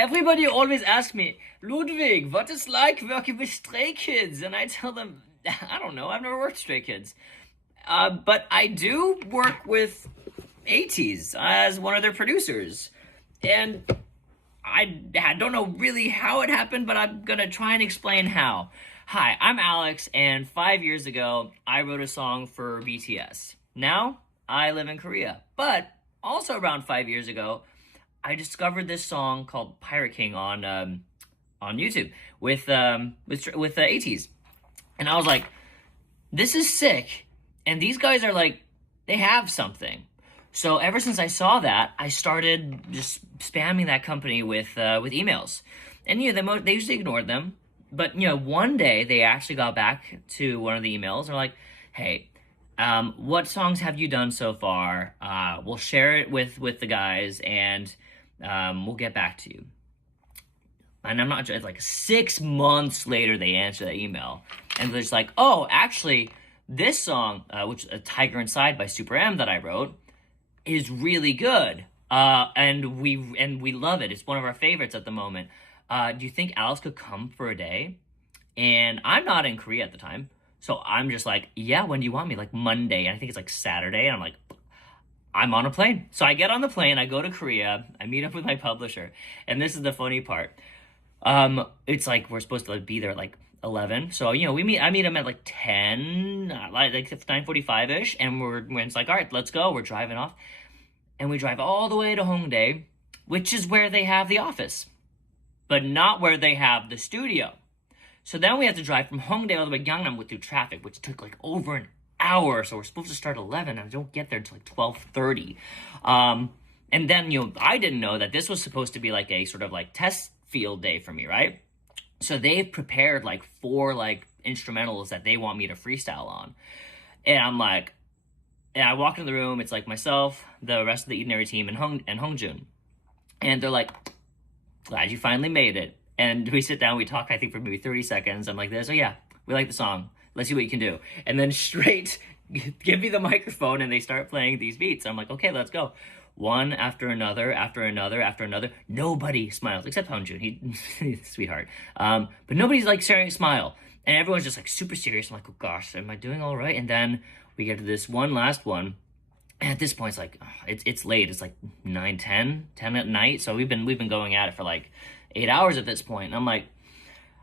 Everybody always asks me, Ludwig, what is like working with Stray Kids? And I tell them, I don't know, I've never worked with Stray Kids. But I do work with ATEEZ as one of their producers. And I don't know really how it happened, but I'm gonna try and explain how. Hi, I'm Alex, and 5 years ago, I wrote a song for BTS. Now, I live in Korea. But also around 5 years ago, I discovered this song called Pirate King on YouTube with ATEEZ. And I was like, this is sick. And these guys are like, they have something. So ever since I saw that, I started just spamming that company with emails. And they usually ignored them. But one day they actually got back to one of the emails. They're like, hey, what songs have you done so far? We'll share it with the guys, and we'll get back to you. And I'm not sure, it's like 6 months later they answer that email. And they're just like, oh, actually, this song, which is Tiger Inside by Super M that I wrote, is really good. And we love it. It's one of our favorites at the moment. Do you think Alice could come for a day? And I'm not in Korea at the time. So I'm just like, yeah, when do you want me? Like Monday. And I think it's like Saturday. And I'm like, I'm on a plane. So I get on the plane, I go to Korea, I meet up with my publisher. And this is the funny part. It's like we're supposed to be there at like 11. So, I meet him at like 10, like 9:45-ish. And it's like, all right, let's go. We're driving off. And we drive all the way to Hongdae, which is where they have the office, but not where they have the studio. So then we have to drive from Hongdae all the way to Gangnam through traffic, which took like over an hour. So we're supposed to start at 11 and I don't get there until like 12:30. And then, I didn't know that this was supposed to be like a sort of like test field day for me, right? So they've prepared like 4 like instrumentals that they want me to freestyle on. And I'm like, and I walk into the room, it's like myself, the rest of the Edenary team, and Hongjun. And they're like, glad you finally made it. And we sit down, we talk, I think, for maybe 30 seconds. I'm like this, oh yeah, we like the song. Let's see what you can do. And then straight, give me the microphone, and they start playing these beats. I'm like, okay, let's go. One after another, after another, after another. Nobody smiles, except Hongjun. He's a sweetheart. But nobody's like sharing a smile. And everyone's just like super serious. I'm like, oh gosh, am I doing all right? And then we get to this last one. And at this point, it's like, it's late. It's like 9, 10 at night. So we've been going at it for like 8 hours at this point. And I'm like,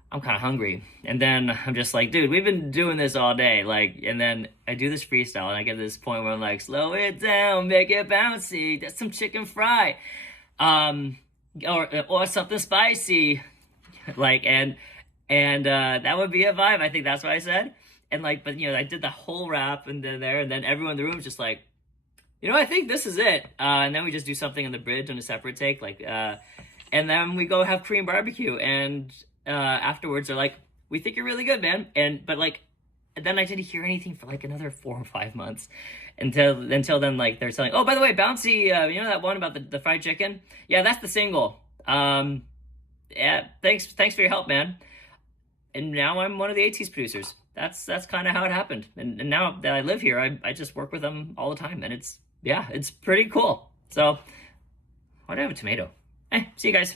I'm kind of hungry. And then I'm just like, dude, we've been doing this all day. Like, and then I do this freestyle, and I get to this point where I'm like, slow it down, make it bouncy. That's some chicken fry, or something spicy, like, and that would be a vibe. I think that's what I said. And like, but I did the whole rap and then everyone in the room is just like, I think this is it. And then we just do something in the bridge on a separate take, like, and then we go have Korean barbecue, and afterwards they're like, we think you're really good, man. But then I didn't hear anything for like another 4 or 5 months until then, like, they're saying, oh, by the way, Bouncy, that one about the fried chicken? Yeah, that's the single. Yeah, thanks for your help, man. And now I'm one of the ATEEZ producers. That's kind of how it happened. And now that I live here, I just work with them all the time, and it's pretty cool. So why do I have a tomato? See you guys.